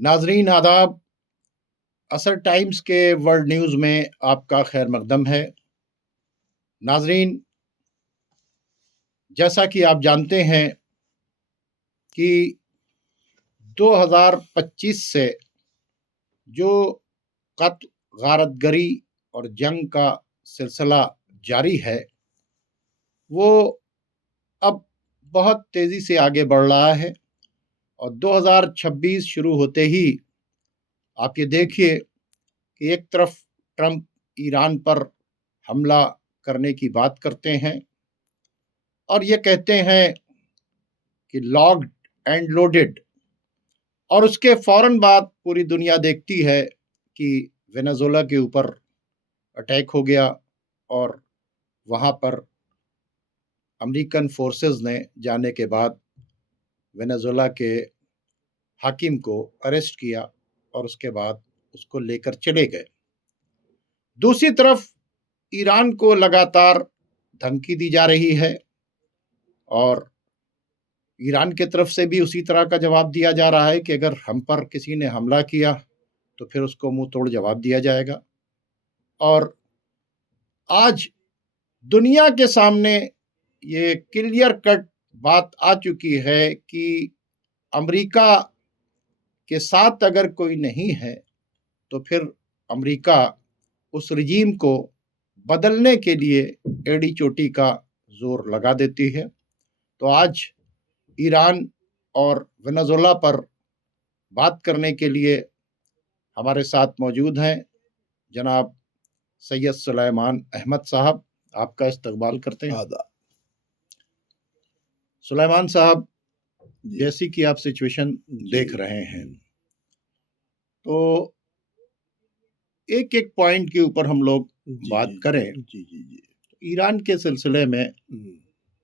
नाजरीन आदाब। असर टाइम्स के वर्ल्ड न्यूज़ में आपका खैर मकदम है। नाजरीन, जैसा कि आप जानते हैं कि 2025 से जो कत्ल, गारतगरी और जंग का सिलसिला जारी है, वो अब बहुत तेज़ी से आगे बढ़ रहा है और 2026 शुरू होते ही आप ये देखिए कि एक तरफ ट्रंप ईरान पर हमला करने की बात करते हैं और ये कहते हैं कि लॉक्ड एंड लोडेड, और उसके फौरन बाद पूरी दुनिया देखती है कि वेनेजुएला के ऊपर अटैक हो गया और वहाँ पर अमेरिकन फोर्सेस ने जाने के बाद वेनेजुएला के हाकिम को अरेस्ट किया और उसके बाद उसको लेकर चले गए। दूसरी तरफ ईरान को लगातार धमकी दी जा रही है और ईरान की तरफ से भी उसी तरह का जवाब दिया जा रहा है कि अगर हम पर किसी ने हमला किया तो फिर उसको मुंह तोड़ जवाब दिया जाएगा। और आज दुनिया के सामने ये क्लियर कट बात आ चुकी है कि अमेरिका के साथ अगर कोई नहीं है तो फिर अमेरिका उस रजीम को बदलने के लिए एड़ी चोटी का जोर लगा देती है। तो आज ईरान और वेनेजुएला पर बात करने के लिए हमारे साथ मौजूद हैं जनाब सैयद सुलेमान अहमद साहब। आपका इस्तकबाल करते हैं। सुलेमान साहब, जैसी कि आप सिचुएशन देख रहे हैं, तो एक एक पॉइंट के ऊपर हम लोग बात करें। ईरान के सिलसिले में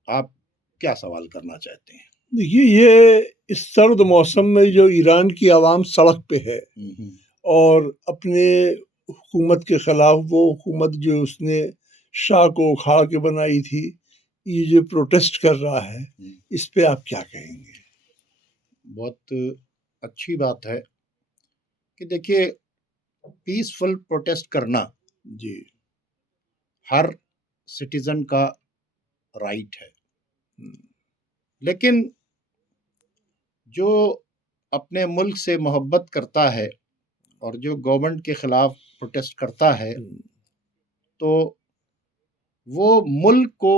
आप क्या सवाल करना चाहते हैं? देखिए, ये इस सर्द मौसम में जो ईरान की आवाम सड़क पे है और अपने हुकूमत के खिलाफ वो हुकूमत जो उसने शाह को उखाड़ के बनाई थी, ये जो प्रोटेस्ट कर रहा है, इस पे आप क्या कहेंगे? बहुत अच्छी बात है कि देखिए, पीसफुल प्रोटेस्ट करना जी हर सिटीजन का राइट है, लेकिन जो अपने मुल्क से मोहब्बत करता है और जो गवर्नमेंट के खिलाफ प्रोटेस्ट करता है, तो वो मुल्क को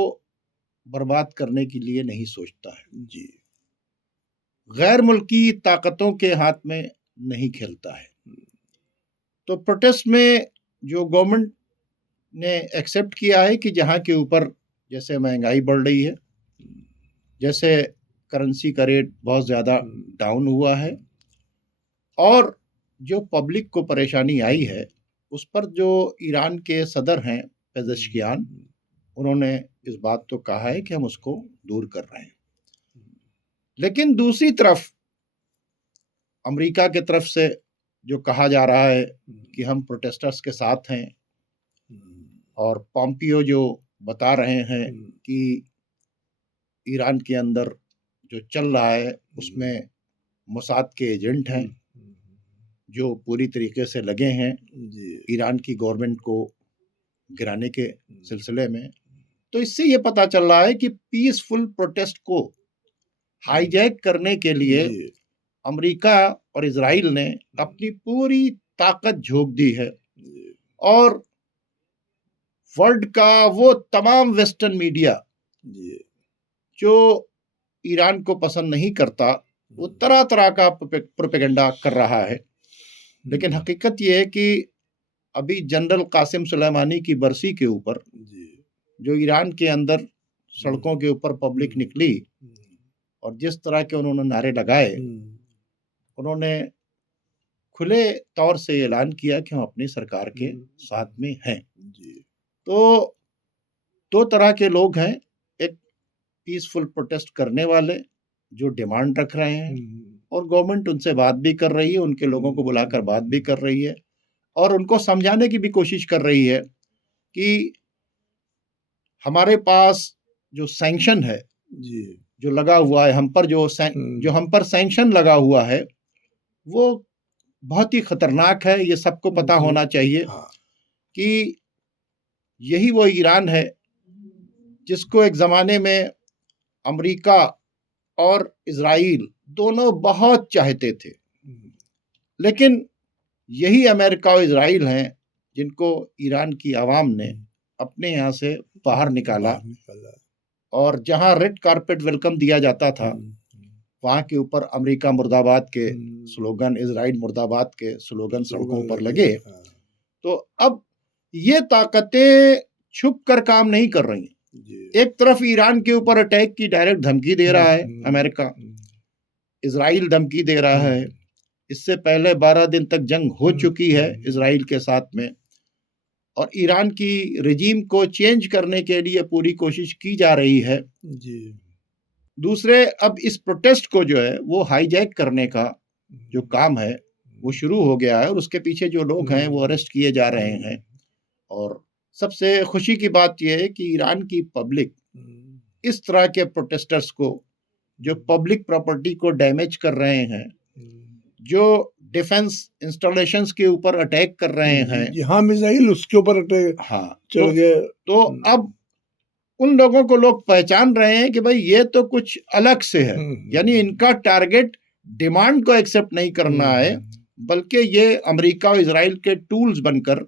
बर्बाद करने के लिए नहीं सोचता है जी, गैर मुल्की ताकतों के हाथ में नहीं खेलता है। तो प्रोटेस्ट में जो गवर्नमेंट ने एक्सेप्ट किया है कि जहाँ के ऊपर जैसे महंगाई बढ़ रही है, जैसे करेंसी का रेट बहुत ज़्यादा डाउन हुआ है और जो पब्लिक को परेशानी आई है, उस पर जो ईरान के सदर हैं पेज़ेश्कियान, उन्होंने इस बात तो कहा है कि हम उसको दूर कर रहे हैं। लेकिन दूसरी तरफ अमेरिका की तरफ से जो कहा जा रहा है कि हम प्रोटेस्टर्स के साथ हैं, और पॉम्पियो जो बता रहे हैं कि ईरान के अंदर जो चल रहा है उसमें मोसाद के एजेंट हैं जो पूरी तरीके से लगे हैं ईरान की गवर्नमेंट को गिराने के सिलसिले में। तो इससे ये पता चल रहा है कि पीसफुल प्रोटेस्ट को हाईजैक करने के लिए अमेरिका और इजराइल ने अपनी पूरी ताकत झोंक दी है और वर्ल्ड का वो तमाम वेस्टर्न मीडिया जो ईरान को पसंद नहीं करता, वो तरह तरह का प्रोपेगेंडा कर रहा है। लेकिन हकीकत ये है कि अभी जनरल कासिम सुलेमानी की बरसी के ऊपर जो ईरान के अंदर सड़कों के ऊपर पब्लिक निकली और जिस तरह के उन्होंने नारे लगाए, उन्होंने खुले तौर से ऐलान किया कि हम अपनी सरकार के साथ में हैं। तो दो तरह के लोग हैं, एक पीसफुल प्रोटेस्ट करने वाले जो डिमांड रख रहे हैं और गवर्नमेंट उनसे बात भी कर रही है, उनके लोगों को बुलाकर बात भी कर रही है और उनको समझाने की भी कोशिश कर रही है कि हमारे पास जो सैंक्शन है जो लगा हुआ है हम पर, जो हम पर सैंक्शन लगा हुआ है, वो बहुत ही खतरनाक है, ये सबको पता होना चाहिए कि यही वो ईरान है जिसको एक ज़माने में अमेरिका और इज़राइल दोनों बहुत चाहते थे, लेकिन यही अमेरिका और इज़राइल हैं जिनको ईरान की आवाम ने अपने यहाँ से बाहर निकाला और जहाँ रेड कारपेट वेलकम दिया जाता था, वहाँ के ऊपर अमेरिका मुर्दाबाद के स्लोगन, इज़राइल मुर्दाबाद के स्लोगन सड़कों पर लगे। तो अब ये ताकतें छुप कर काम नहीं कर रही हैं। एक तरफ ईरान के ऊपर अटैक की डायरेक्ट धमकी दे रहा है अमेरिका, इज़राइल धमकी दे रहा है। इससे पहले 12 दिन तक जंग हो चुकी है इज़राइल के साथ में, और ईरान की रेजीम को चेंज करने के लिए पूरी कोशिश की जा रही है। दूसरे, अब इस प्रोटेस्ट को जो है वो हाईजैक करने का जो काम है वो शुरू हो गया है, और उसके पीछे जो लोग हैं वो अरेस्ट किए जा रहे हैं। और सबसे खुशी की बात यह है कि ईरान की पब्लिक इस तरह के प्रोटेस्टर्स को, जो पब्लिक प्रॉपर्टी को डैमेज कर रहे हैं, जो डिफेंस इंस्टॉलेशंस के ऊपर अटैक कर रहे हैं, जहां मिसाइल उसके ऊपर अटैक चल गए, तो अब उन लोगों को लोग पहचान रहे हैं कि भाई ये तो कुछ अलग से है। यानी इनका टारगेट डिमांड को एक्सेप्ट नहीं करना है, बल्कि ये अमेरिका और इजराइल के टूल्स बनकर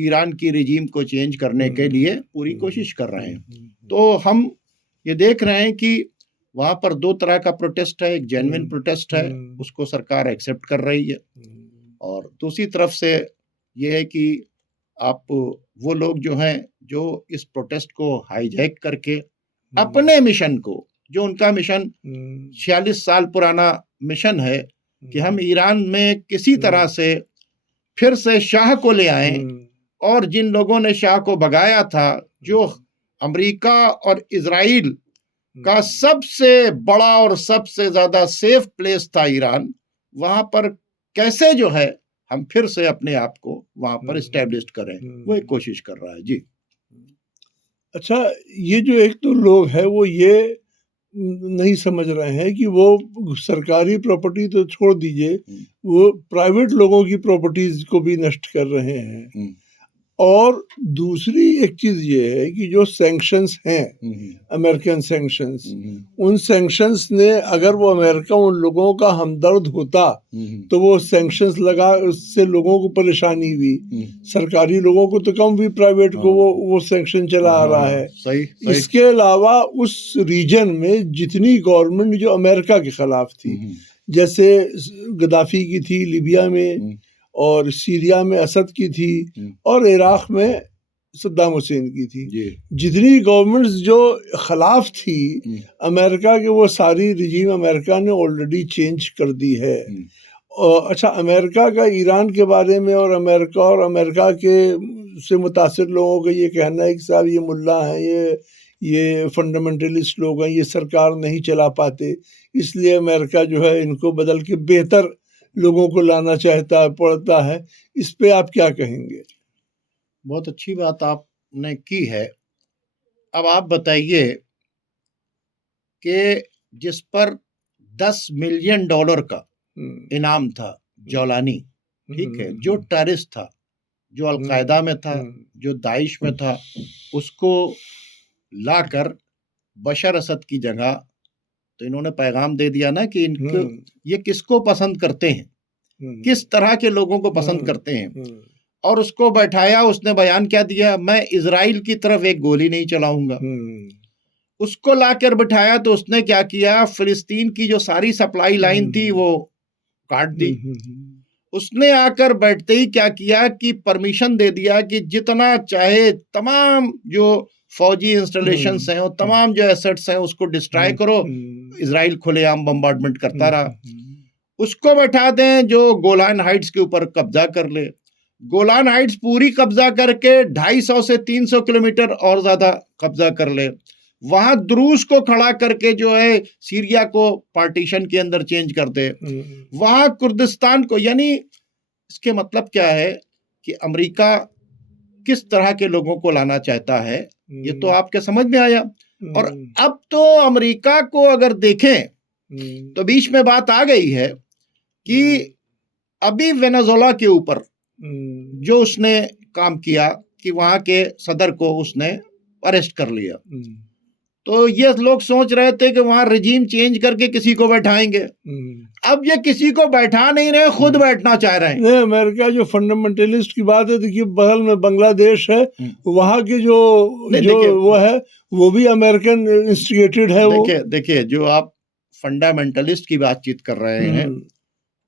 ईरान की रेजीम को चेंज करने के लिए पूरी कोशिश कर रहे हैं। तो हम ये देख रहे हैं कि वहाँ पर दो तरह का प्रोटेस्ट है। एक जेन्युइन प्रोटेस्ट है, उसको सरकार एक्सेप्ट कर रही है, और दूसरी तरफ से ये है कि आप वो लोग जो हैं जो इस प्रोटेस्ट को हाईजैक करके अपने मिशन को, जो उनका मिशन 46 साल पुराना मिशन है कि हम ईरान में किसी तरह से फिर से शाह को ले आएं, और जिन लोगों ने शाह को भगाया था, जो अमेरिका और इजराइल का सबसे बड़ा और सबसे ज्यादा सेफ प्लेस था ईरान, वहां पर कैसे जो है हम फिर से अपने आप को वहां पर एस्टेब्लिश करें, वो एक कोशिश कर रहा है। जी अच्छा, ये जो एक तो लोग हैं वो ये नहीं समझ रहे हैं कि वो सरकारी प्रॉपर्टी तो छोड़ दीजिए, वो प्राइवेट लोगों की प्रॉपर्टीज को भी नष्ट कर रहे हैं। और दूसरी एक चीज ये है कि जो सैंक्शंस हैं, अमेरिकन सैंक्शंस, उन सैंक्शंस ने, अगर वो अमेरिका उन लोगों का हमदर्द होता तो वो सैंक्शंस लगा, उससे लोगों को परेशानी हुई, सरकारी लोगों को तो कम भी, प्राइवेट को वो सैंक्शन चला आ रहा है। सही। इसके अलावा उस रीजन में जितनी गवर्नमेंट जो अमेरिका के खिलाफ थी, जैसे गद्दाफी की थी लिबिया में, और सीरिया में असद की थी, और इराक में सद्दाम हुसैन की थी, जितनी गवर्नमेंट्स जो खिलाफ थी अमेरिका के, वो सारी रिजीम अमेरिका ने ऑलरेडी चेंज कर दी है। अच्छा, अमेरिका का ईरान के बारे में और अमेरिका के से मुतासिर लोगों का ये कहना है कि साहब ये मुल्ला हैं, ये फंडामेंटलिस्ट लोग हैं, ये सरकार नहीं चला पाते, इसलिए अमेरिका जो है इनको बदल के बेहतर लोगों को लाना पड़ता है। इस पे आप क्या कहेंगे? बहुत अच्छी बात आपने की है। अब आप बताइए कि जिस पर $10 मिलियन का इनाम था, जौलानी, ठीक है, जो टेररिस्ट था, जो अलकायदा में था, जो दाइश में था, उसको लाकर बशर असद की जगह, तो इन्होंने पैगाम दे दिया ना कि इनको ये किसको पसंद करते हैं, किस तरह के लोगों को पसंद करते हैं, और उसको बैठाया। उसने बयान क्या दिया, मैं इजराइल की तरफ एक गोली नहीं चलाऊंगा। उसको लाकर बिठाया तो उसने क्या किया, फिलिस्तीन की जो सारी सप्लाई लाइन थी वो काट दी। उसने आकर बैठते ही क्या किया कि परमिशन दे दिया कि जितना चाहे तमाम जो फौजी इंस्टॉलेशंस हैं और तमाम जो एसेट्स हैं उसको डिस्ट्रॉय करो। इजराइल खुलेआम बम्बार्डमेंट करता रहा। उसको बैठा दें जो गोलान हाइट्स के ऊपर कब्जा कर ले। गोलान हाइट्स पूरी कब्जा करके 250 से 300 किलोमीटर और ज्यादा कब्जा कर ले। वहां द्रूस को खड़ा करके जो है सीरिया को पार्टीशन के अंदर चेंज कर दे। वहां कुर्दिस्तान को, यानी इसके मतलब क्या है कि अमेरिका किस तरह के लोगों को लाना चाहता है, ये तो आपके समझ में आया। और अब तो अमेरिका को अगर देखें तो बीच में बात आ गई है कि अभी वेनेजुएला के ऊपर जो उसने काम किया कि वहां के सदर को उसने अरेस्ट कर लिया, तो ये लोग सोच रहे थे कि वहां रिजीम चेंज करके किसी को बैठाएंगे। अब ये किसी को बैठा नहीं रहे, खुद बैठना चाह रहे हैं। नहीं, अमेरिका जो फंडामेंटलिस्ट की बात है, देखिए बगल में बांग्लादेश है, वहां के जो वो है वो भी अमेरिकन इंस्टिगेटेड है। वो देखिए जो आप फंडामेंटलिस्ट की बातचीत कर रहे हैं,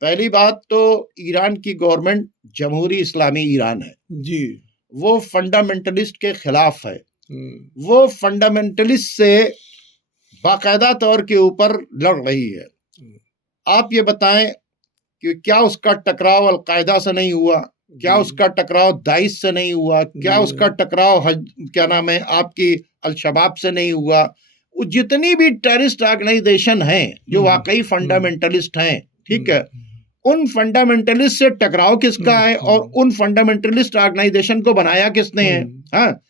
पहली बात तो ईरान की गवर्नमेंट जमहूरी इस्लामी ईरान है जी, वो फंडामेंटलिस्ट के खिलाफ है। वो फंडामेंटलिस्ट से बाकायदा तौर के ऊपर लड़ रही है। आप ये बताएं कि क्या उसका टकराव अलकायदा से नहीं हुआ, क्या उसका टकराव दाइश से नहीं हुआ, क्या उसका टकराव क्या नाम है आपकी अल-शबाब से नहीं हुआ। वो जितनी भी टेररिस्ट ऑर्गेनाइजेशन हैं जो वाकई फंडामेंटलिस्ट हैं, ठीक है, उन फंडामेंटलिस्ट से टकराव किसका है और उन फंडामेंटलिस्ट ऑर्गेनाइजेशन को बनाया किसने है? हाँ,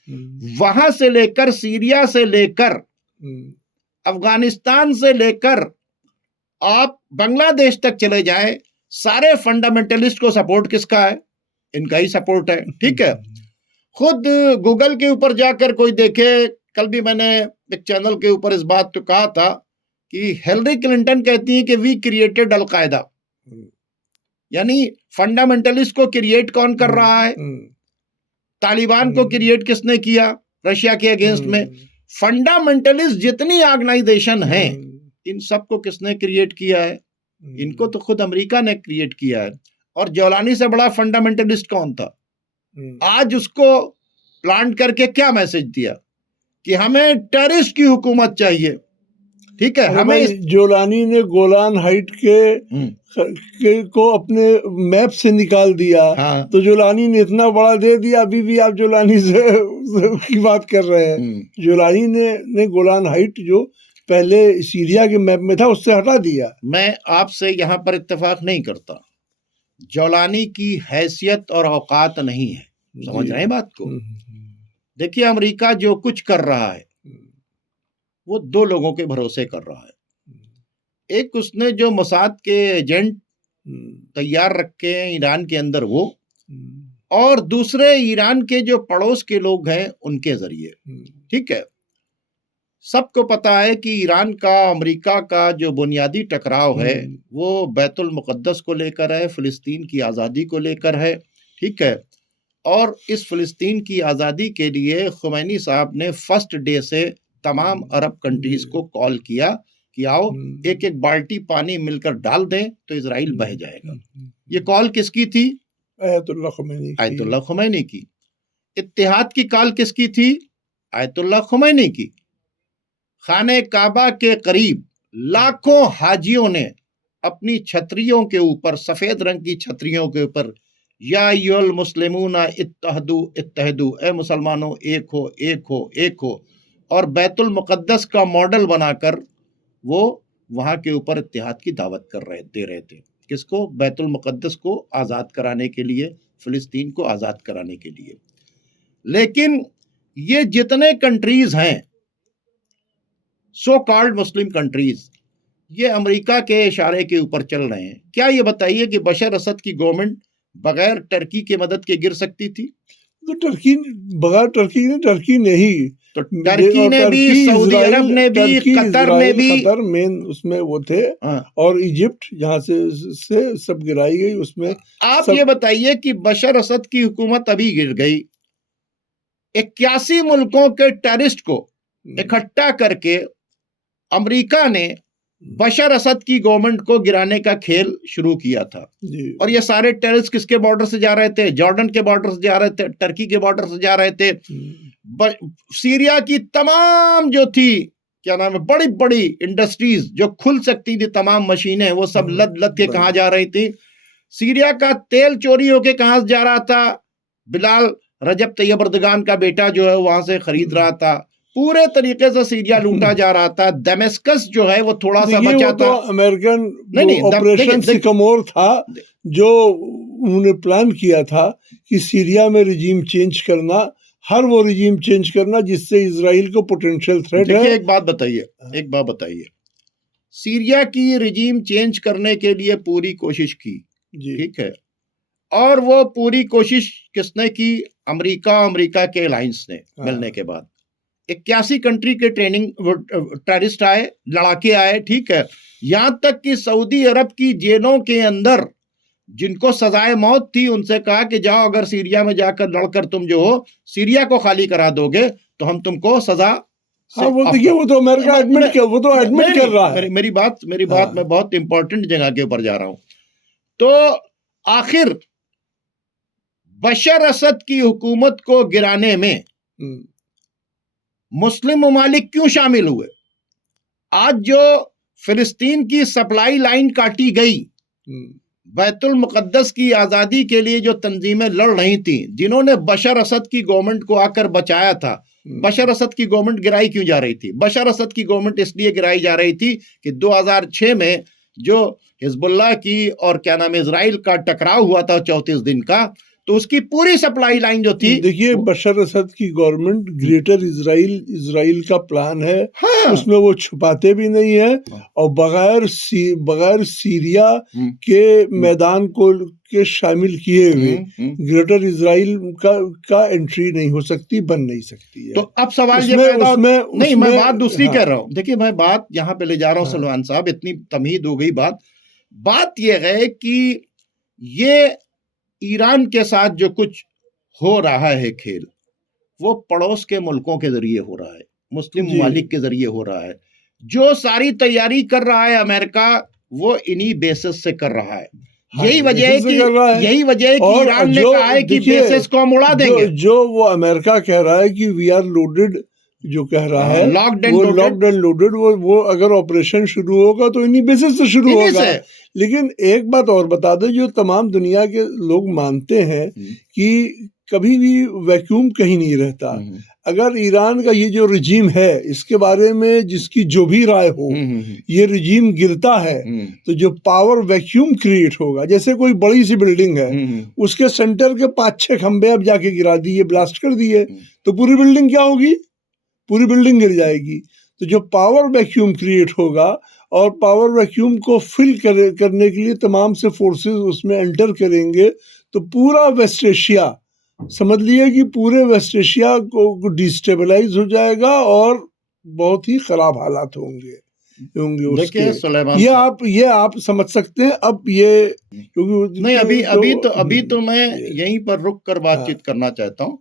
वहां से लेकर सीरिया से लेकर अफगानिस्तान से लेकर आप बांग्लादेश तक चले जाए, सारे फंडामेंटलिस्ट को सपोर्ट किसका है? इनका ही सपोर्ट है। ठीक है, खुद गूगल के ऊपर जाकर कोई देखे, कल भी मैंने एक चैनल के ऊपर इस बात को कहा था कि हिलरी क्लिंटन कहती है कि वी क्रिएटेड अलकायदा, यानी फंडामेंटलिस्ट को क्रिएट कौन कर रहा है? तालिबान को क्रिएट किसने किया रशिया के अगेंस्ट में? फंडामेंटलिस्ट जितनी ऑर्गेनाइजेशन हैं, इन सबको किसने क्रिएट किया है? इनको तो खुद अमेरिका ने क्रिएट किया है। और जौलानी से बड़ा फंडामेंटलिस्ट कौन था? आज उसको प्लांट करके क्या मैसेज दिया कि हमें टेररिस्ट की हुकूमत चाहिए। ठीक है, हमें जोलानी ने गोलान हाइट के को अपने मैप से निकाल दिया। हाँ। तो जोलानी ने इतना बड़ा दे दिया, अभी भी आप जोलानी से की बात कर रहे हैं। जोलानी ने गोलान हाइट जो पहले सीरिया के मैप में था उससे हटा दिया। मैं आपसे यहाँ पर इत्तेफाक नहीं करता, जौलानी की हैसियत और औकात नहीं है। समझ रहे हैं बात को? देखिए अमेरिका जो कुछ कर रहा है वो दो लोगों के भरोसे कर रहा है। एक उसने जो मोसाद के एजेंट तैयार रखे हैं ईरान के अंदर वो, और दूसरे ईरान के जो पड़ोस के लोग हैं उनके जरिए। ठीक है, सबको पता है कि ईरान का अमेरिका का जो बुनियादी टकराव है वो बैतुल मुक़द्दस को लेकर है, फिलिस्तीन की आज़ादी को लेकर है। ठीक है, और इस फिलिस्तीन की आज़ादी के लिए खुमैनी साहब ने फर्स्ट डे से तमाम अरब कंट्रीज को कॉल किया कि आओ एक एक बाल्टी पानी मिलकर डाल दें तो इजराइल बह जाएगा। ये कॉल किसकी थी? आयतुल्लाह खुमैनी की। इत्तेहाद की कॉल किसकी थी? आयतुल्लाह खुमैनी की। खाने काबा के करीब लाखों हाजियों ने अपनी छतरियों के ऊपर, सफेद रंग की छतरियों के ऊपर, या अय्युहल मुस्लिमूना इत्तहदु इत्तहदु, ए मुसलमानों एक हो एक हो एक हो, और बैतुल मुक़द्दस का मॉडल बनाकर वो वहां के ऊपर इत्तेहाद की दावत दे रहे थे। किसको? बैतुल मुक़द्दस को आज़ाद कराने के लिए, फिलिस्तीन को आज़ाद कराने के लिए। लेकिन ये जितने कंट्रीज हैं सो कॉल्ड मुस्लिम कंट्रीज, ये अमेरिका के इशारे के ऊपर चल रहे हैं। क्या ये बताइए कि बशर असद की गवर्नमेंट बगैर टर्की के मदद के गिर सकती थी? तो बगैर टर्की नहीं, तो टर्की ने भी, सऊदी अरब ने भी, कतर ने भी, कतर मेन उसमें वो थे। और इजिप्ट जहाँ से सब गिराई गई उसमें। आप ये बताइए कि बशर असद की हुकूमत अभी गिर गई, 81 मुल्कों के टेररिस्ट को इकट्ठा करके अमेरिका ने बशर असद की गवर्नमेंट को गिराने का खेल शुरू किया था। और ये सारे टेररिस्ट किसके बॉर्डर से जा रहे थे? जॉर्डन के बॉर्डर से जा रहे थे, टर्की के बॉर्डर से जा रहे थे। सीरिया की तमाम जो थी क्या नाम है बड़ी बड़ी इंडस्ट्रीज जो खुल सकती थी, तमाम मशीनें, वो सब लद लद के कहाँ जा रही थी? सीरिया का तेल चोरी होके कहाँ से जा रहा था? बिलाल रजब तैयब अर्दगान का बेटा जो है वहां से खरीद रहा था। पूरे तरीके से सीरिया लूटा जा रहा था। दमेस्कस जो है वो थोड़ा सा बचा था। तो अमेरिकन ऑपरेशन सिकमोर था जो उन्होंने प्लान किया था कि सीरिया में रिजीम चेंज करना, हर वो रिजीम चेंज करना जिससे इजराइल को पोटेंशियल थ्रेट है। एक बात बताइए, सीरिया की रिजीम चेंज करने के लिए पूरी कोशिश की, जी, ठीक है। और वो पूरी कोशिश किसने की? अमेरिका के अलायंस ने मिलने के बाद 81 कंट्री के ट्रेनिंग टेररिस्ट आए, लड़ाके आए, ठीक है। यहां तक कि सऊदी अरब की जेलों के अंदर जिनको सजाए मौत थी उनसे कहा कि जाओ, अगर सीरिया में जाकर लड़कर तुम जो हो सीरिया को खाली करा दोगे तो हम तुमको सजा हाँ, वो देखिए, वो तो अमेरिका एडमिट कर रहा है। मेरी बात मैं बहुत इंपॉर्टेंट जगह के ऊपर जा रहा हूं। तो आखिर बशर असद की हुकूमत को गिराने में मुस्लिम ममालिक क्यों शामिल हुए? आज जो फिलिस्तीन की सप्लाई लाइन काटी गई, बैतुल मुकद्दस की आजादी के लिए जो तंजीमें लड़ रही थी, जिन्होंने बशर असद की गवर्नमेंट को आकर बचाया था, बशर असद की गवर्नमेंट गिराई क्यों जा रही थी? बशर असद की गवर्नमेंट इसलिए गिराई जा रही थी कि 2006 में जो हिजबुल्लाह की और क्या नाम इजराइल का टकराव हुआ था 34 दिन का, तो उसकी पूरी सप्लाई लाइन जो थी, देखिए, बशर असद की गवर्नमेंट ग्रेटर इजराइल का प्लान है। हाँ, उसमें वो छुपाते भी नहीं है, और बगैर सीरिया के मैदान को के शामिल किए हुए ग्रेटर इजराइल का एंट्री नहीं हो सकती, बन नहीं सकती है। तो अब सवाल ये पैदा नहीं, मैं बात दूसरी कह रहा हूं। देखिए, मैं बात यहां पे ले जा रहा हूं सलमान साहब, इतनी तमीद हो गई बात ये है कि ये ईरान के साथ जो कुछ हो रहा है खेल, वो पड़ोस के मुल्कों के जरिए हो रहा है, मुस्लिम ममालिक के जरिए हो रहा है। जो सारी तैयारी कर रहा है अमेरिका, वो इन्हीं बेसिस से कर रहा है। यही वजह है कि ईरान ने कहा है कि बेसिस को हम उड़ा देंगे। जो वो अमेरिका कह रहा है कि वी आर लोडेड, जो कह रहा है लॉक्ड एंड लोडेड, वो अगर ऑपरेशन शुरू होगा तो इन्हीं बेसिस से शुरू होगा। लेकिन एक बात और बता दो, जो तमाम दुनिया के लोग मानते हैं कि कभी भी वैक्यूम कहीं नहीं रहता। अगर ईरान का ये जो रिजीम है, इसके बारे में जिसकी जो भी राय हो, ये रिजीम गिरता है तो जो पावर वैक्यूम क्रिएट होगा, जैसे कोई बड़ी सी बिल्डिंग है, उसके सेंटर के 5-6 खंबे अब जाके गिरा दिए, ब्लास्ट कर दिए, तो पूरी बिल्डिंग क्या होगी? पूरी बिल्डिंग गिर जाएगी। तो जो पावर वैक्यूम क्रिएट होगा, और पावर वैक्यूम को फिल करने के लिए तमाम से फोर्सेस उसमें एंटर करेंगे, तो पूरा वेस्ट एशिया, समझ लिए कि पूरे वेस्ट एशिया को डिस्टेबलाइज हो जाएगा और बहुत ही खराब हालात होंगे उसके। ये आप समझ सकते हैं। अब ये क्योंकि नहीं, अभी तो मैं यहीं पर रुक कर बातचीत करना चाहता हूँ।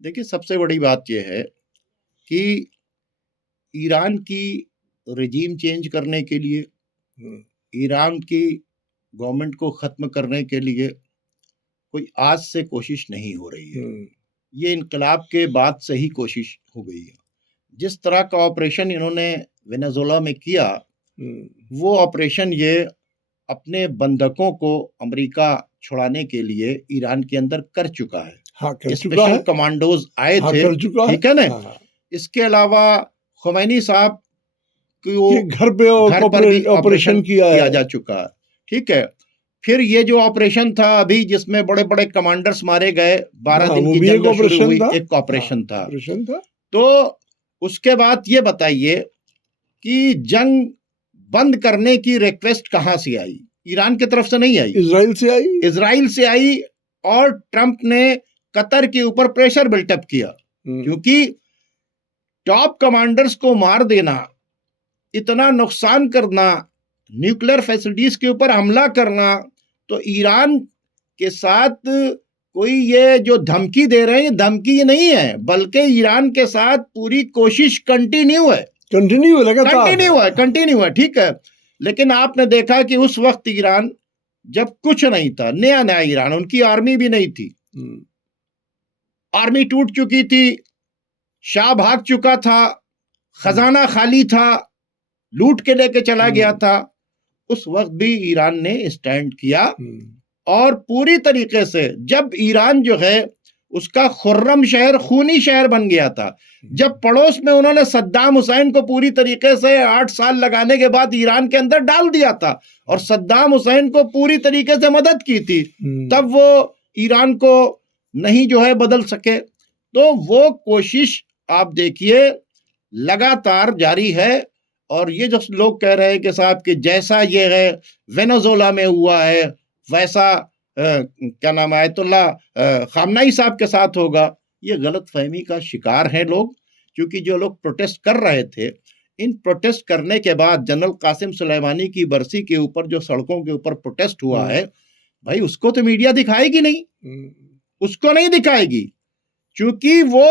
देखिए, सबसे बड़ी बात यह है कि ईरान की रिजीम चेंज करने के लिए, ईरान की गवर्नमेंट को खत्म करने के लिए कोई आज से कोशिश नहीं हो रही है। ये इनकलाब के बाद से ही कोशिश हो गई है। जिस तरह का ऑपरेशन इन्होंने वेनेजुएला में किया, वो ऑपरेशन ये अपने बंधकों को अमेरिका छुड़ाने के लिए ईरान के अंदर कर चुका है। स्पेशल कमांडोज आए थे, ठीक है ना। इसके अलावा खुमैनी साहब को घर पर भी ऑपरेशन किया जा चुका है, ठीक है। फिर ये जो ऑपरेशन था अभी, जिसमें बड़े बड़े कमांडर्स मारे गए, 12 दिन की जंग शुरू हुई, एक ऑपरेशन था। तो उसके बाद ये बताइए कि जंग बंद करने की रिक्वेस्ट कहां से आई? ईरान की तरफ से नहीं आई, इजराइल से आई। और ट्रंप ने कतर के ऊपर प्रेशर बिल्टअप किया, क्योंकि टॉप कमांडर्स को मार देना, इतना नुकसान करना, न्यूक्लियर फैसिलिटीज के ऊपर हमला करना, तो ईरान के साथ कोई ये जो धमकी दे रहे हैं, धमकी ये नहीं है, बल्कि ईरान के साथ पूरी कोशिश कंटिन्यू है, ठीक है। लेकिन आपने देखा कि उस वक्त ईरान जब कुछ नहीं था, नया ईरान, उनकी आर्मी भी नहीं थी, आर्मी टूट चुकी थी, शाह भाग चुका था, खजाना खाली था, लूट के लेके चला गया था। उस वक्त भी ईरान ने स्टैंड किया, और पूरी तरीके से जब ईरान जो है उसका खुर्रम शहर खूनी शहर बन गया था, जब पड़ोस में उन्होंने सद्दाम हुसैन को पूरी तरीके से 8 साल लगाने के बाद ईरान के अंदर डाल दिया था, और सद्दाम हुसैन को पूरी तरीके से मदद की थी, तब वो ईरान को नहीं जो है बदल सके। तो वो कोशिश आप देखिए लगातार जारी है। और ये जो लोग कह रहे हैं कि साहब कि जैसा ये है वेनेजुएला में हुआ है, वैसा क्या नाम है, आयतुल्ला खामनाई साहब के साथ होगा। ये गलत फहमी का शिकार हैं लोग, क्योंकि जो लोग प्रोटेस्ट कर रहे थे, इन प्रोटेस्ट करने के बाद जनरल कासिम सुलेमानी की बरसी के ऊपर जो सड़कों के ऊपर प्रोटेस्ट हुआ है, भाई उसको तो मीडिया दिखाएगी नहीं, उसको नहीं दिखाएगी, क्योंकि वो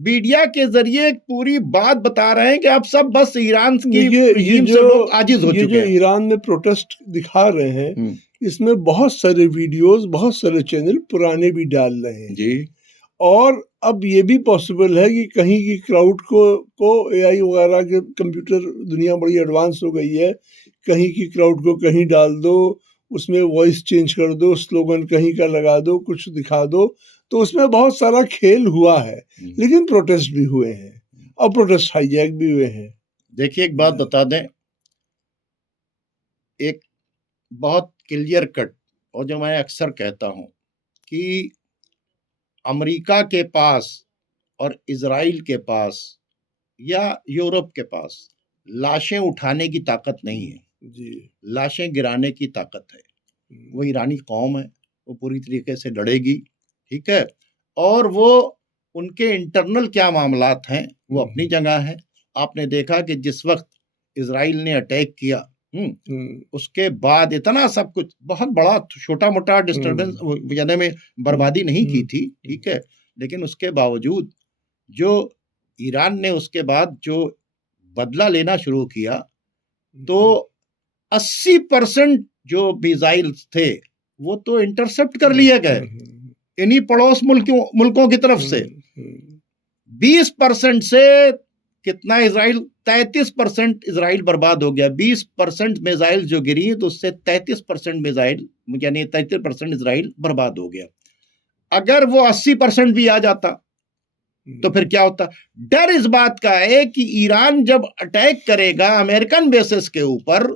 मीडिया के जरिए पूरी बात बता रहे हैं कि अब सब बस ईरान की रहीम से लोग आजिज हो चुके हैं। जो ईरान में प्रोटेस्ट दिखा रहे हैं, इसमें बहुत सारे वीडियोस, बहुत सारे चैनल पुराने भी डाल रहे हैं जी। और अब ये भी पॉसिबल है कि कहीं की क्राउड को एआई वगैरह के, कंप्यूटर दुनिया बड़ी एडवांस हो गई है, कहीं की क्राउड को कहीं डाल दो, उसमें वॉइस चेंज कर दो, स्लोगन कहीं का लगा दो, कुछ दिखा दो, तो उसमें बहुत सारा खेल हुआ है। लेकिन प्रोटेस्ट भी हुए हैं और प्रोटेस्ट हाईजैक भी हुए हैं। देखिए एक बात बता दें, एक बहुत क्लियर कट, और जो मैं अक्सर कहता हूं कि अमेरिका के पास और इजराइल के पास या यूरोप के पास लाशें उठाने की ताकत नहीं है जी, लाशें गिराने की ताकत है। वो ईरानी कौम है, वो पूरी तरीके से लड़ेगी, ठीक है, और वो उनके इंटरनल क्या मामलात हैं वो अपनी जगह है। आपने देखा कि जिस वक्त इजराइल ने अटैक किया, उसके बाद इतना सब कुछ, बहुत बड़ा छोटा मोटा डिस्टर्बेंस यानी में बर्बादी नहीं की थी, ठीक है, लेकिन उसके बावजूद जो ईरान ने उसके बाद जो बदला लेना शुरू किया, तो 80% जो मिसाइल्स थे वो तो इंटरसेप्ट कर लिए गए इन्हीं पड़ोस मुल्कों की तरफ से। 20% से कितना इजराइल, 33% इजराइल बर्बाद हो गया। 20% मिसाइल जो गिरी तो उससे 33% मिसाइल यानी 33% इजराइल बर्बाद हो गया। अगर वो 80% भी आ जाता तो फिर क्या होता? डर इस बात का है कि ईरान जब अटैक करेगा अमेरिकन बेसिस के ऊपर,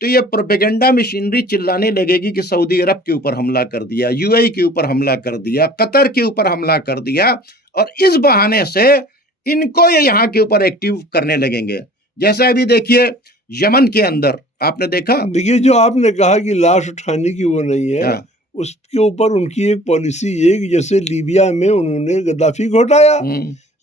तो ये प्रोपेगेंडा मशीनरी चिल्लाने लगेगी कि सऊदी अरब के ऊपर हमला कर दिया, यूएई के ऊपर हमला कर दिया, कतर के ऊपर हमला कर दिया, और इस बहाने से इनको ये यहाँ के ऊपर एक्टिव करने लगेंगे। जैसे अभी देखिए यमन के अंदर आपने देखा, देखिए जो आपने कहा कि लाश उठाने की वो नहीं है, उसके ऊपर उनकी एक पॉलिसी ये कि जैसे लीबिया में उन्होंने गद्दाफी को हटाया,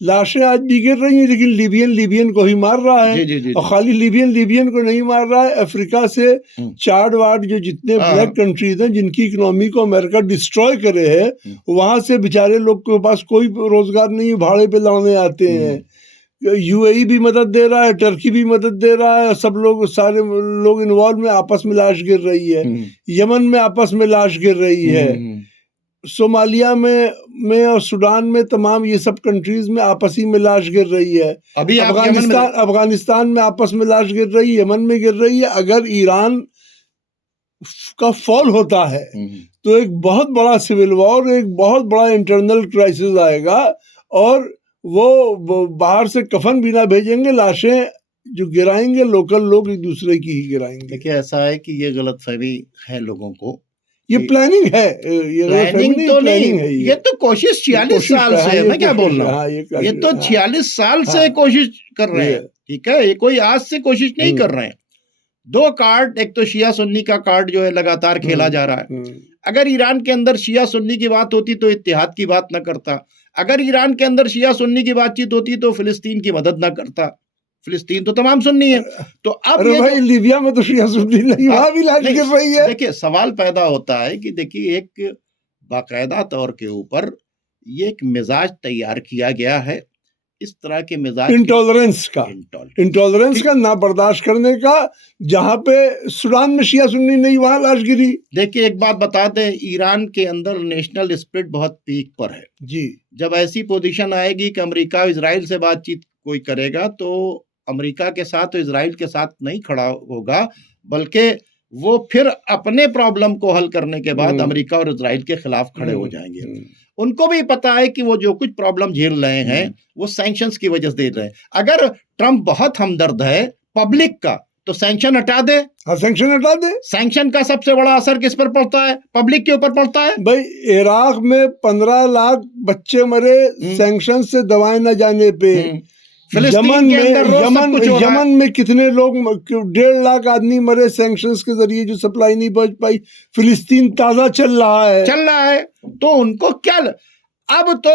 लाशें आज भी गिर रही हैं, लेकिन लीबियन को ही मार रहा है। जी। और खाली लीबियन को नहीं मार रहा है, अफ्रीका से चार्ड वार्ड जो जितने ब्लैक कंट्रीज हैं जिनकी इकोनॉमी को अमेरिका डिस्ट्रॉय करे है, वहां से बेचारे लोग के पास कोई रोजगार नहीं, भाड़े पे लड़ने आते हैं। यूएई भी मदद दे रहा है, टर्की भी मदद दे रहा है, सब लोग, सारे लोग इन्वॉल्व में, आपस में लाश गिर रही है। यमन में आपस में लाश गिर रही है, सोमालिया में और सूडान में, तमाम ये सब कंट्रीज में आपसी में लाश गिर रही है। अभी अफगानिस्तान में आपस में लाश गिर रही है, यमन में गिर रही है। अगर ईरान का फॉल होता है तो एक बहुत बड़ा सिविल वॉर, एक बहुत बड़ा इंटरनल क्राइसिस आएगा, और वो बाहर से कफन भी ना भेजेंगे, लाशें जो गिराएंगे लोकल लोग एक दूसरे की ही गिराएंगे। देखिए ऐसा है कि ये गलतफहमी है लोगों को, ये प्लानिंग है, ये प्लानिंग तो नहीं है, ये तो कोशिश 46 साल से है। मैं क्या बोल रहा हूँ, ये तो 46 साल से कोशिश कर रहे हैं, ठीक है, ये कोई आज से कोशिश नहीं कर रहे हैं। दो कार्ड, एक तो शिया सुन्नी का कार्ड जो है लगातार खेला जा रहा है। अगर ईरान के अंदर शिया सुन्नी की बात होती तो इत्तेहाद की बात ना करता, अगर ईरान के अंदर शिया सुन्नी की बातचीत होती तो फिलिस्तीन की मदद ना करता। फिलिस्तीन तो तमाम सुन्नी है, तो अब अरे भाई लीबिया में तो शिया सुन्नी नहीं, वहां भी लाश गिर रही है। देखिए सवाल पैदा होता है कि देखिए एक बाकायदा तौर के ऊपर ये एक मिजाज तैयार किया गया है, इस तरह के मिजाज, इंटॉलरेंस का ना बर्दाश्त करने का। जहां पे सूडान में शिया सुन्नी नहीं, वहां लाश गिरी। देखिए एक बात बता दें, ईरान के अंदर नेशनल स्पिरिट बहुत पीक पर है जी। जब ऐसी पोजीशन आएगी कि अमेरिका इजराइल से बातचीत कोई करेगा तो अमेरिका के साथ तो इजराइल के साथ नहीं खड़ा होगा, बल्कि वो फिर अपने प्रॉब्लम को हल करने के बाद अमेरिका और इजराइल के खिलाफ खड़े हो जाएंगे। उनको भी पता है कि वो जो कुछ प्रॉब्लम झेल रहे हैं वो सैंक्शंस की वजह से दे रहे हैं। अगर ट्रंप बहुत हमदर्द है पब्लिक का तो सैंक्शन हटा दे। सैंक्शन हटा दे। सैंक्शन का सबसे बड़ा असर किस पर पड़ता है? पब्लिक के ऊपर पड़ता है। भाई इराक में 15 लाख बच्चे मरे सैंक्शन से दवाएं न जाने पे। फिलिस्तीन के अंदर रोज सब कुछ हो रहा है। यमन में कितने लोग 1.5 लाख आदमी मरे सैंक्शंस के जरिए, जो सप्लाई नहीं पहुंच पाई। फिलिस्तीन ताजा चल रहा है। तो उनको क्या अब तो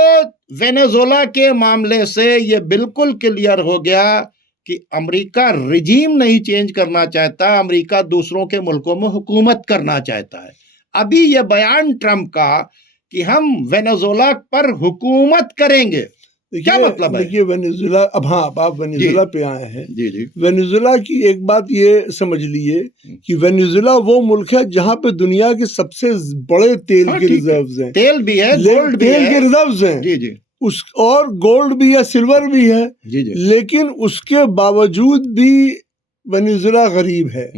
वेनेजुएला के मामले से ये बिल्कुल क्लियर हो गया कि अमेरिका रिजीम नहीं चेंज करना चाहता, अमेरिका दूसरों के मुल्कों में हुकूमत करना चाहता है। अभी ये बयान ट्रंप का कि हम वेनेजुएला पर हुकूमत करेंगे, क्या मतलब है? देखिए वेनेजुएला, अब हाँ आप वेनेजुएला पे आए हैं। जी। वेनेजुएला की एक बात ये समझ लिए कि वेनेजुएला वो मुल्क है जहाँ पे दुनिया के सबसे बड़े तेल के रिजर्व्स हैं। तेल भी है, गोल्ड भी है, तेल के रिजर्व्स हैं। जी। और गोल्ड भी है, सिल्वर भी है। जी। लेकिन उसके बावजूद भी वेनेजुएला गरीब है,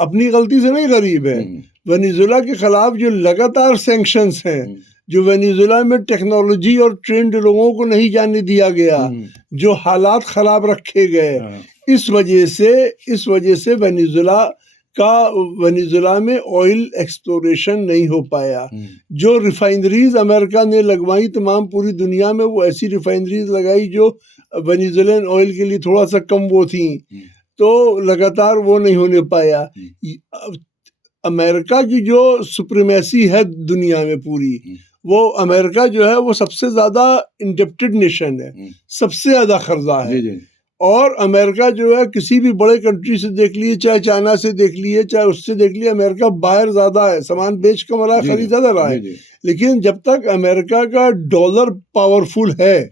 अपनी गलती से नहीं गरीब है। वेनेजुएला के खिलाफ जो लगातार सैंक्शंस हैं, जो वेनेजुएला में टेक्नोलॉजी और ट्रेंड लोगों को नहीं जाने दिया गया, जो हालात खराब रखे गए, इस वजह से वेनेजुएला में ऑयल एक्सप्लोरेशन नहीं हो पाया। जो रिफाइनरीज अमेरिका ने लगवाई तमाम पूरी दुनिया में, वो ऐसी रिफाइनरीज लगाई जो वेनेजुएलन ऑयल के लिए थोड़ा सा कम वो थी, तो लगातार वो नहीं होने पाया। अमेरिका की जो सुप्रीमेसी है दुनिया में पूरी, वो अमेरिका जो है वो सबसे ज्यादा इंडेप्टेड नेशन है, सबसे ज्यादा कर्जा है। और अमेरिका जो है किसी भी बड़े कंट्री से देख लिए, चाहे चाइना से देख लिए, चाहे उससे देख लिए, अमेरिका बाहर ज्यादा है, सामान बेच कम रहा है, खरीद ज्यादा रहा है। लेकिन जब तक अमेरिका का डॉलर पावरफुल है,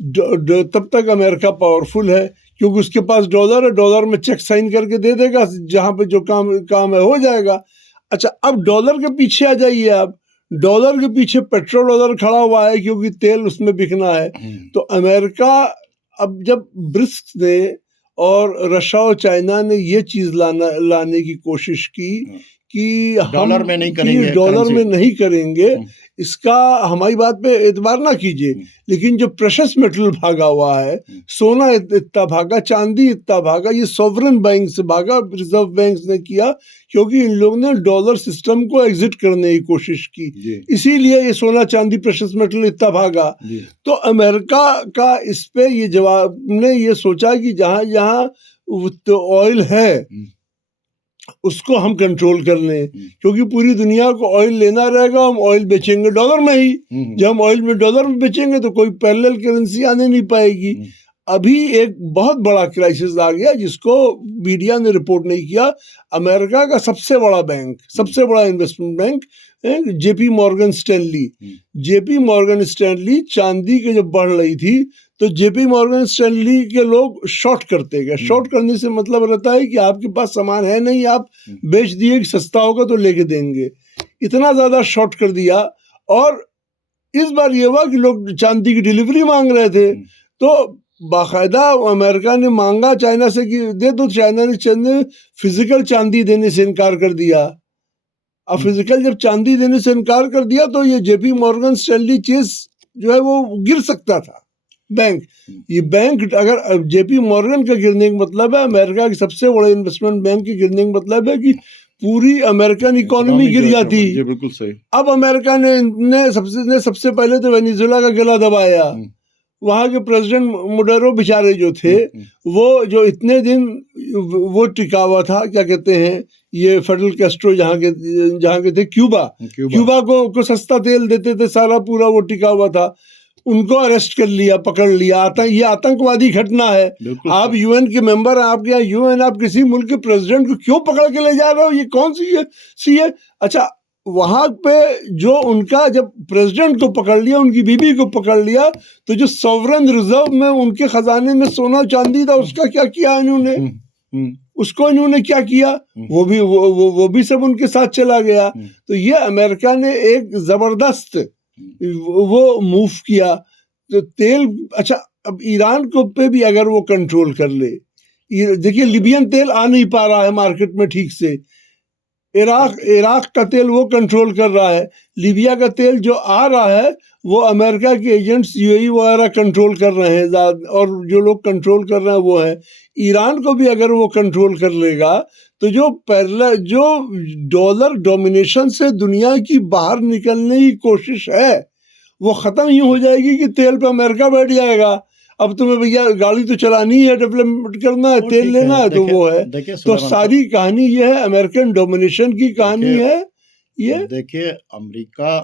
तब तक अमेरिका पावरफुल है, क्योंकि उसके पास डॉलर है, डॉलर में चेक साइन करके दे देगा, जहां पे जो काम है हो जाएगा। अच्छा, अब डॉलर के पीछे आ जाइए आप। डॉलर के पीछे पेट्रोल डॉलर खड़ा हुआ है, क्योंकि तेल उसमें बिकना है। तो अमेरिका अब जब ब्रिक्स ने और रशिया और चाइना ने ये चीज लाने की कोशिश की कि डॉलर में नहीं करेंगे, इसका हमारी बात पे एतबार ना कीजिए। लेकिन जो प्रेशस मेटल भागा हुआ है, सोना इतना भागा, चांदी इतना भागा, ये सॉवरेन बैंक से भागा, रिजर्व बैंक ने किया, क्योंकि इन लोगों ने डॉलर सिस्टम को एग्जिट करने की कोशिश की, इसीलिए ये सोना चांदी प्रेशस मेटल इतना भागा। तो अमेरिका का इस पे ये जवाब ने ये सोचा कि जहां जहां तो ऑयल है उसको हम कंट्रोल कर लें, क्योंकि पूरी दुनिया को ऑयल लेना रहेगा, हम ऑयल बेचेंगे डॉलर में ही। जब हम ऑयल में डॉलर में बेचेंगे तो कोई पैरेलल करेंसी आने नहीं पाएगी। अभी एक बहुत बड़ा क्राइसिस आ गया, जिसको मीडिया ने रिपोर्ट नहीं किया। अमेरिका का सबसे बड़ा बैंक, सबसे बड़ा investment bank JP Morgan Stanley चांदी के जब बढ़ रही थी, तो जेपी मॉर्गन स्टैनली के लोग शॉर्ट करते गए। शॉर्ट करने से मतलब रहता है कि आपके पास सामान है नहीं, आप बेच दिए कि सस्ता होगा तो लेके देंगे। इतना ज्यादा शॉर्ट कर दिया, और इस बार ये हुआ कि लोग चांदी की डिलीवरी मांग रहे थे, तो बाकायदा अमेरिका ने मांगा चाइना से कि दे दो। चाइना ने फिजिकल चांदी देने से इनकार कर दिया। अब फिजिकल जब चांदी देने से इनकार कर दिया, तो ये जेपी मॉर्गन स्टैनली चेस जो है वो गिर सकता था बैंक। ये बैंक अगर जेपी मॉर्गन का गिरने का मतलब है, अमेरिका के सबसे बड़े इन्वेस्टमेंट बैंक के गिरने का मतलब है कि पूरी अमेरिकन इकोनॉमी गिर जाती। बिल्कुल सही। अब अमेरिका ने सबसे पहले तो वेनेजुएला का गला दबाया। वहाँ के प्रेसिडेंट मोडेरो बेचारे जो थे, वो जो इतने दिन वो टिका हुआ था, क्या कहते हैं ये फेडरल कैस्ट्रो जहाँ के थे, क्यूबा को सस्ता तेल देते थे, सारा पूरा वो टिका हुआ था। उनको अरेस्ट कर लिया, पकड़ लिया। ये आतंकवादी घटना है। आप यूएन के मेंबर हैं, आपके यहाँ यूएन, आप किसी मुल्क के प्रेसिडेंट को क्यों पकड़ के ले जा रहे हो? ये कौन सी है? अच्छा, वहां पे जो उनका जब प्रेसिडेंट को पकड़ लिया, उनकी बीबी को पकड़ लिया, तो जो सॉवरेन रिजर्व में उनके खजाने में सोना चांदी था, उसका क्या किया इन्होंने? उसको इन्होंने क्या किया? वो भी सब उनके साथ चला गया। तो ये अमेरिका ने एक जबरदस्त वो मूव किया। तो तेल, अच्छा अब ईरान को पे भी अगर वो कंट्रोल कर ले, देखिए लिबियन तेल आ नहीं पा रहा है मार्केट में ठीक से। इराक का तेल वो कंट्रोल कर रहा है। लीबिया का तेल जो आ रहा है वो अमेरिका के एजेंट्स यूएई वगैरह कंट्रोल कर रहे हैं, और जो लोग कंट्रोल कर रहे हैं वो है। ईरान को भी अगर वो कंट्रोल कर लेगा, तो जो डॉलर डोमिनेशन से दुनिया की बाहर निकलने की कोशिश है, वो ख़त्म ही हो जाएगी कि तेल पे अमेरिका बैठ जाएगा। अब तुम्हें भैया गाड़ी तो चलानी है, डेवलपमेंट करना है, तेल लेना है, तो वो है। तो सारी कहानी ये है, अमेरिकन डोमिनेशन की कहानी है ये। देखिए, अमेरिका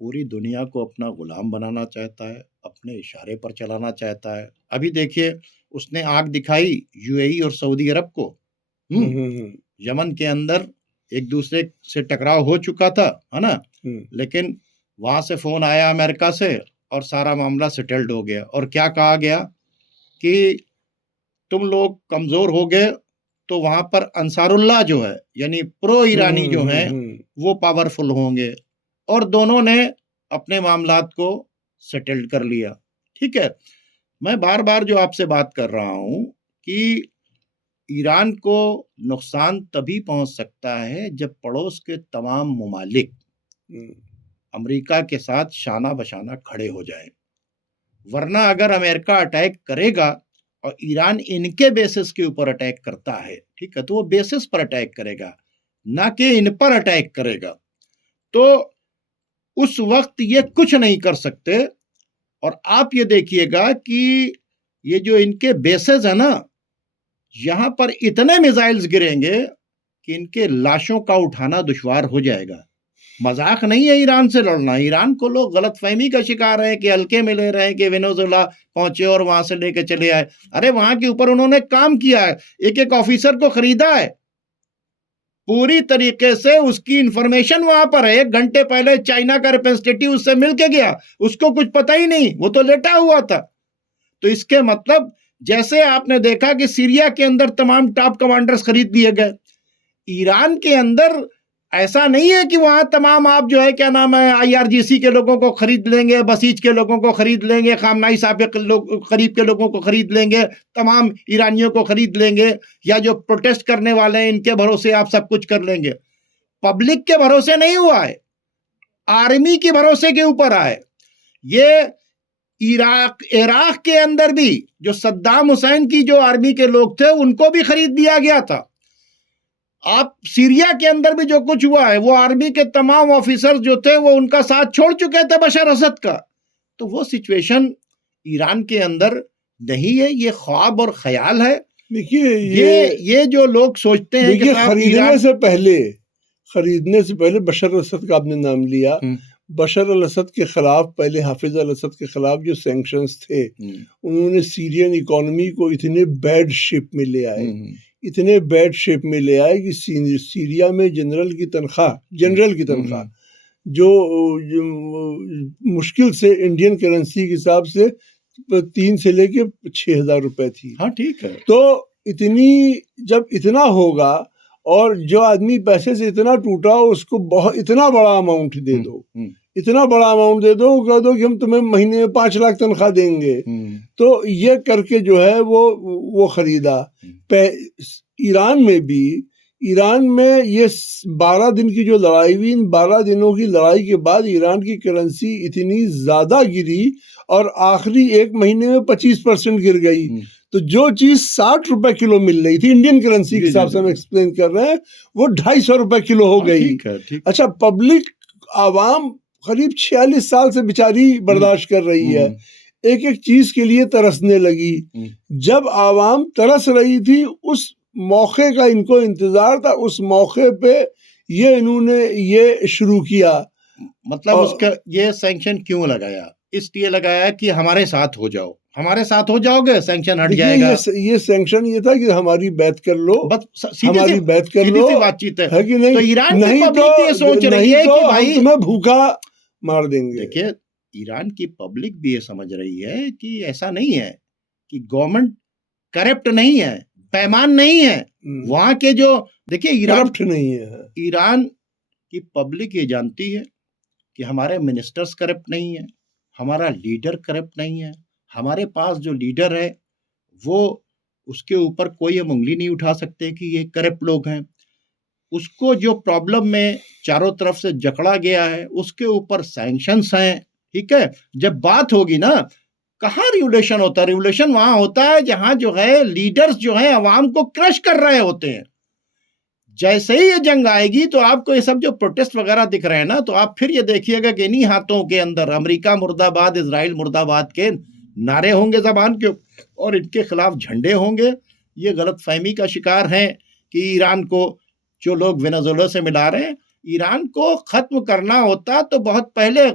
पूरी दुनिया को अपना गुलाम बनाना चाहता है, अपने इशारे पर चलाना चाहता है। अभी देखिए, उसने आग दिखाई यूएई और सऊदी अरब को। यमन के अंदर एक दूसरे से टकराव हो चुका था, है ना, लेकिन वहां से फोन आया अमेरिका से और सारा मामला सेटल्ड हो गया। और क्या कहा गया कि तुम लोग कमजोर हो गए तो वहां पर अंसारुल्लाह जो है, यानी प्रो ईरानी जो हैं, वो पावरफुल होंगे। और दोनों ने अपने मामलात को सेटल्ड कर लिया। ठीक है, मैं बार बार जो आपसे बात कर रहा हूं कि ईरान को नुकसान तभी पहुंच सकता है जब पड़ोस के तमाम मुमालिक अमेरिका के साथ शाना बशाना खड़े हो जाएं। वरना अगर अमेरिका अटैक करेगा और ईरान इनके बेसिस के ऊपर अटैक करता है, ठीक है, तो वो बेसिस पर अटैक करेगा, ना कि इन पर अटैक करेगा। तो उस वक्त ये कुछ नहीं कर सकते। और आप ये देखिएगा कि ये जो इनके बेसेस है ना, यहां पर इतने मिसाइल्स गिरेंगे कि इनके लाशों का उठाना दुश्वार हो जाएगा। मजाक नहीं है ईरान से लड़ना। ईरान को लोग गलतफहमी का शिकार है कि हल्के में ले रहे हैं कि वेनेजुएला पहुंचे और वहां से लेके चले आए। अरे वहां के ऊपर उन्होंने काम किया है, एक एक ऑफिसर को खरीदा है, पूरी तरीके से उसकी इंफॉर्मेशन वहां पर है। 1 घंटे पहले चाइना का रिप्रेजेंटेटिव उससे मिलके गया, उसको कुछ पता ही नहीं, वो तो लेटा हुआ था। तो इसके मतलब, जैसे आपने देखा कि सीरिया के अंदर तमाम टॉप कमांडर्स खरीद दिए गए, ईरान के अंदर ऐसा नहीं है कि वहां तमाम आप जो है क्या नाम है आईआरजीसी के लोगों को खरीद लेंगे, बसीज के लोगों को खरीद लेंगे, खामनाई साहब के करीब के लोगों को खरीद लेंगे, तमाम ईरानियों को खरीद लेंगे, या जो प्रोटेस्ट करने वाले हैं इनके भरोसे आप सब कुछ कर लेंगे। पब्लिक के भरोसे नहीं हुआ है, आर्मी के भरोसे के ऊपर आए। ये इराक के अंदर भी जो सद्दाम हुसैन की जो आर्मी के लोग थे उनको भी खरीद दिया गया था। आप सीरिया के अंदर भी जो कुछ हुआ है, वो आर्मी के तमाम ऑफिसर्स जो थे वो उनका साथ छोड़ चुके थे बशर असद का। तो वो सिचुएशन ईरान के अंदर नहीं है, ये ख्वाब और ख्याल है। देखिए ये जो लोग सोचते हैं कि खरीदने से पहले बशर असद का आपने नाम लिया। बशर अल असद के खिलाफ पहले हाफिज अल असद के खिलाफ जो सैंक्शंस थे, उन्होंने सीरियन इकोनॉमी को इतने बैड शेप में ले आए, इतने बैड शेप में ले आए कि सीरिया में जनरल की तनख्वाह जो मुश्किल से इंडियन करेंसी के हिसाब से 3 से लेके 6,000 रुपए थी। हाँ, ठीक है। तो जब इतना होगा और जो आदमी पैसे से इतना टूटा हो उसको इतना बड़ा अमाउंट दे दो, इतना बड़ा अमाउंट दे दो, कह दो कि हम तुम्हें महीने में 5 लाख तनख्वाह देंगे। तो ये करके जो है वो खरीदा। ईरान में ये 12 दिन की जो लड़ाई हुई, इन 12 दिनों की लड़ाई के बाद ईरान की करेंसी इतनी ज्यादा गिरी और आखिरी 1 महीने में 25% गिर गई। तो जो चीज 60 रुपए किलो मिल रही थी इंडियन करेंसी के हिसाब से हम एक्सप्लेन कर रहे हैं, वो 250 रुपए किलो हो गई। अच्छा, पब्लिक आवाम करीब 46 साल से बेचारी बर्दाश्त कर रही है, एक एक चीज के लिए तरसने लगी। जब आवाम तरस रही थी, उस मौके का इनको इंतजार था, उस मौके पे इन्होंने ये शुरू किया। मतलब उसका ये सैंक्शन क्यों लगाया? इसलिए लगाया कि हमारे साथ हो जाओ, हमारे साथ हो जाओगे, सैंक्शन हट जाएगा। ये सैंक्शन ये था कि हमारी बैत कर लो, बस हमारी बैत कर लो, बातचीत है कि नहीं? तो ईरान की पब्लिक ये सोच रही है कि भाई तुम्हें भूखा मार देंगे। देखिए, ईरान की पब्लिक भी ये समझ रही है कि ऐसा नहीं है कि गवर्नमेंट करप्ट नहीं है, पैमान नहीं है। वहां के जो देखिए करप्ट नहीं है, ईरान की पब्लिक ये जानती है कि हमारे मिनिस्टर्स करप्ट नहीं है, हमारा लीडर करप्ट नहीं है, हमारे पास जो लीडर है वो उसके ऊपर कोई हम उंगली नहीं उठा सकते कि ये करप्ट लोग हैं। उसको जो प्रॉब्लम में चारों तरफ से जकड़ा गया है उसके ऊपर सैंक्शंस हैं। ठीक है, जब बात होगी ना, कहाँ रिवोल्यूशन होता है? रिवोल्यूशन वहां होता है जहां जो है लीडर्स जो है अवाम को क्रश कर रहे होते हैं। जैसे ही ये जंग आएगी तो आपको ये सब जो प्रोटेस्ट वगैरह दिख रहे हैं ना, तो आप फिर ये देखिएगा कि इन्हीं हाथों के अंदर अमेरिका मुर्दाबाद, इजराइल मुर्दाबाद के नारे होंगे ज़बान के और इनके खिलाफ झंडे होंगे। ये गलतफहमी का शिकार हैं कि ईरान को जो लोग वेनेजुएला से मिला रहे हैं, ईरान को ख़त्म करना होता तो बहुत पहले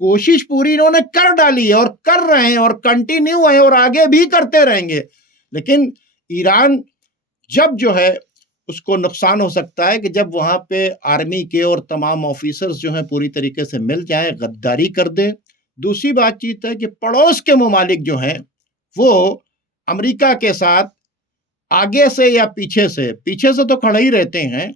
कोशिश पूरी इन्होंने कर डाली है और कर रहे हैं और कंटिन्यू है और आगे भी करते रहेंगे। लेकिन ईरान जब जो है उसको नुकसान हो सकता है कि जब वहाँ पे आर्मी के और तमाम ऑफिसर्स जो हैं पूरी तरीके से मिल जाएं, गद्दारी कर दें। दूसरी बातचीत है कि पड़ोस के ममालिक जो हैं वो अमेरिका के साथ आगे से या पीछे से तो खड़े ही रहते हैं।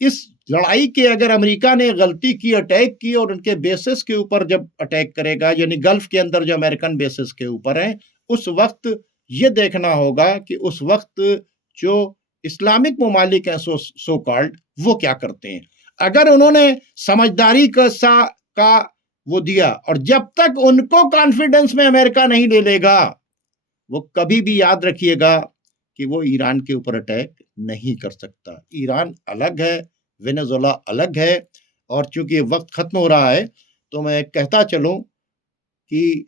इस लड़ाई के अगर अमेरिका ने गलती की, अटैक की और उनके बेसिस के ऊपर जब अटैक करेगा, यानी गल्फ के अंदर जो अमेरिकन बेसिस के ऊपर हैं, उस वक्त ये देखना होगा कि उस वक्त जो इस्लामिक ममालिक हैं सो कॉल्ड, वो क्या करते हैं। अगर उन्होंने समझदारी का वो दिया और जब तक उनको कॉन्फिडेंस में अमेरिका नहीं ले लेगा, वो कभी भी याद रखिएगा कि वो ईरान के ऊपर अटैक नहीं कर सकता। ईरान अलग है, वेनेजुएला अलग है। और चूंकि वक्त खत्म हो रहा है तो मैं कहता चलूं कि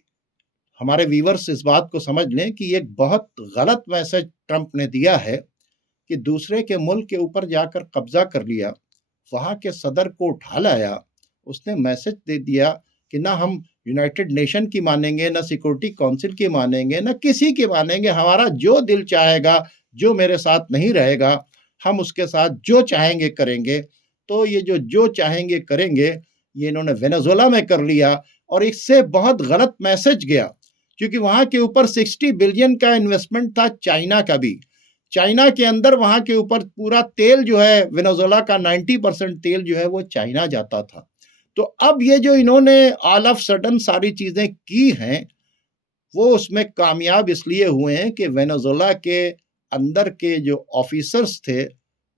हमारे व्यूअर्स इस बात को समझ लें कि एक बहुत गलत मैसेज ट्रंप ने दिया है कि दूसरे के मुल्क के ऊपर जाकर कब्जा कर लिया, वहां के सदर को उठा लाया। उसने मैसेज दे दिया कि ना हम यूनाइटेड नेशन की मानेंगे, ना सिक्योरिटी काउंसिल की मानेंगे, ना किसी की मानेंगे। हमारा जो दिल चाहेगा, जो मेरे साथ नहीं रहेगा, हम उसके साथ जो चाहेंगे करेंगे। तो ये जो चाहेंगे करेंगे, ये इन्होंने वेनेजुएला में कर लिया और इससे बहुत गलत मैसेज गया, क्योंकि वहां के ऊपर 60 बिलियन का इन्वेस्टमेंट था चाइना का भी। चाइना के अंदर वहां के ऊपर पूरा तेल जो है, वेनेजुएला का 90% तेल जो है वो चाइना जाता था। तो अब ये जो इन्होंने ऑल ऑफ सडन सारी चीजें की हैं, वो उसमें कामयाब इसलिए हुए हैं कि वेनेजुएला के अंदर के जो ऑफिसर्स थे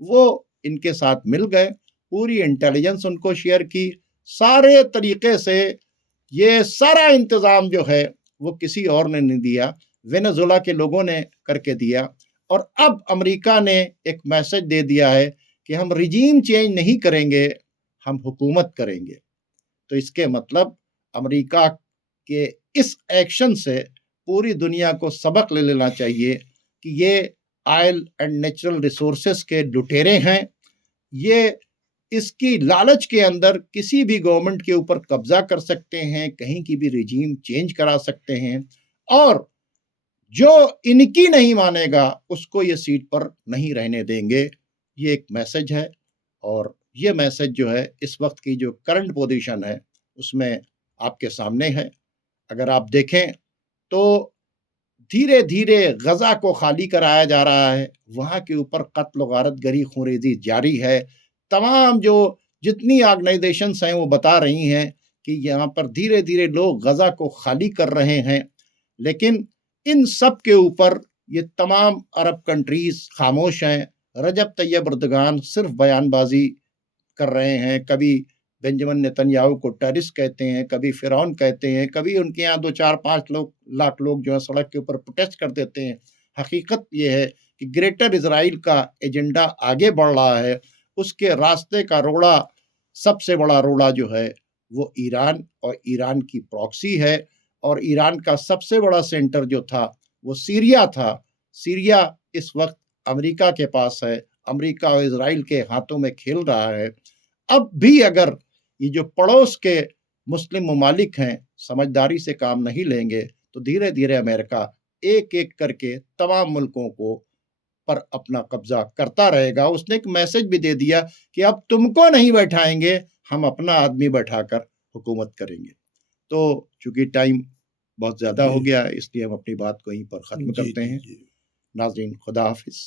वो इनके साथ मिल गए, पूरी इंटेलिजेंस उनको शेयर की, सारे तरीके से ये सारा इंतजाम जो है वो किसी और ने नहीं दिया, वेनेजुएला के लोगों ने करके दिया। और अब अमेरिका ने एक मैसेज दे दिया है कि हम रिजीम चेंज नहीं करेंगे, हम हुकूमत करेंगे। तो इसके मतलब अमेरिका के इस एक्शन से पूरी दुनिया को सबक ले लेना चाहिए कि ये ऑयल एंड नेचुरल रिसोर्सेस के लुटेरे हैं। ये इसकी लालच के अंदर किसी भी गवर्नमेंट के ऊपर कब्जा कर सकते हैं, कहीं की भी रिजीम चेंज करा सकते हैं, और जो इनकी नहीं मानेगा उसको ये सीट पर नहीं रहने देंगे। ये एक मैसेज है और ये मैसेज जो है इस वक्त की जो करंट पोजीशन है उसमें आपके सामने है। अगर आप देखें तो धीरे धीरे गजा को खाली कराया जा रहा है, वहां के ऊपर कत्ल गारत गरी खुरेजी जारी है। तमाम जो जितनी ऑर्गेनाइजेशंस हैं वो बता रही हैं कि यहाँ पर धीरे धीरे लोग गजा को खाली कर रहे हैं। लेकिन इन सब के ऊपर ये तमाम अरब कंट्रीज खामोश हैं। रजब तैयब एर्दोगान सिर्फ बयानबाजी कर रहे हैं। कभी बेंजामिन नेतन्याहू को टेररिस्ट कहते हैं, कभी फिरौन कहते हैं, कभी उनके यहाँ 2-4-5 लाख लोग जो है सड़क के ऊपर प्रोटेस्ट कर देते हैं। हकीकत ये है कि ग्रेटर इजराइल का एजेंडा आगे बढ़ रहा है। उसके रास्ते का रोड़ा, सबसे बड़ा रोड़ा जो है वो ईरान और ईरान की प्रॉक्सी है। और ईरान का सबसे बड़ा सेंटर जो था वो सीरिया था। सीरिया इस वक्त अमेरिका के पास है, अमेरिका और इजराइल के हाथों में खेल रहा है। अब भी अगर ये जो पड़ोस के मुस्लिम ममालिक हैं समझदारी से काम नहीं लेंगे तो धीरे धीरे अमेरिका एक एक करके तमाम मुल्कों को पर अपना कब्जा करता रहेगा। उसने एक मैसेज भी दे दिया कि अब तुमको नहीं बैठाएंगे, हम अपना आदमी बैठाकर हुकूमत करेंगे। तो चूंकि टाइम बहुत ज़्यादा हो गया है इसलिए हम अपनी बात को यहीं पर ख़त्म करते हैं। नाज़रीन, खुदा हाफिज़।